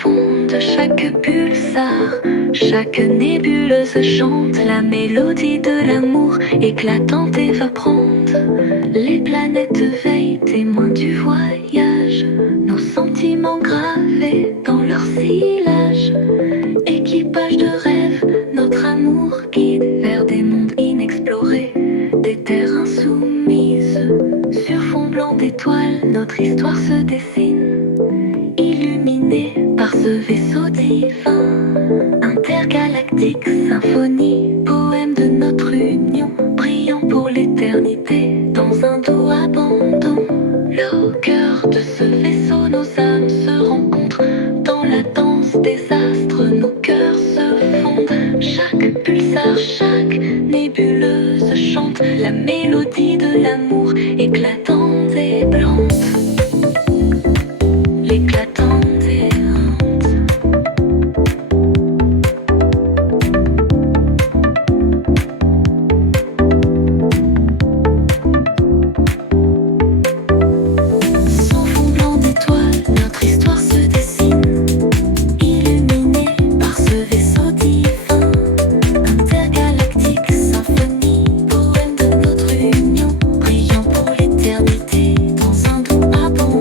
fond de chaque pulsar, chaque nébuleuse chante la mélodie de l'amour éclatante et vaporante. Les planètes veillent, témoins du voyage, nos sentiments gravés dans leur sillage. Équipage de rêve, notre amour guide vers des mondes inexplorés, des terres insoumises. Sur fond blanc d'étoiles, notre histoire se dessine, illuminée par ce vaisseau divin. Intergalactique, symphonie, poème de notre union, brillant pour l'éternité, dans un doux abandon. Au cœur de ce vaisseau, nos âmes se rencontrent, dans la danse des astres, nos cœurs se fondent. Chaque pulsar, chaque nébuleuse chante la mélodie de l'amour éclatante et blonde. L'éclatante et errante. Sans fond blanc d'étoiles, notre histoire se dessine, illuminée par ce vaisseau divin. Intergalactique, symphonie, poème de notre union, brillant pour l'éternité, dans un doux abandon.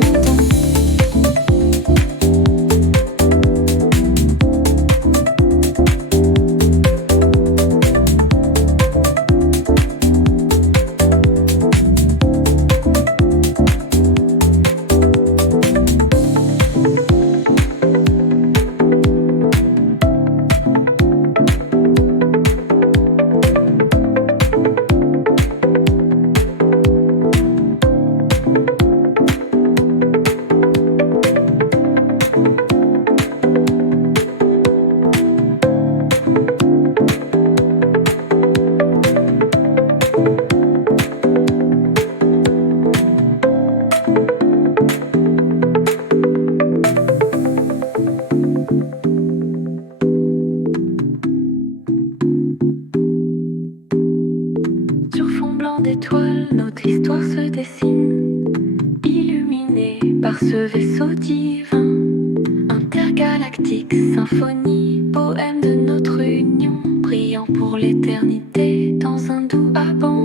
Sur fond blanc d'étoiles, notre histoire se dessine, illuminée par ce vaisseau divin. Intergalactique, symphonie, poème de notre union, brillant pour l'éternité, dans un doux abandon.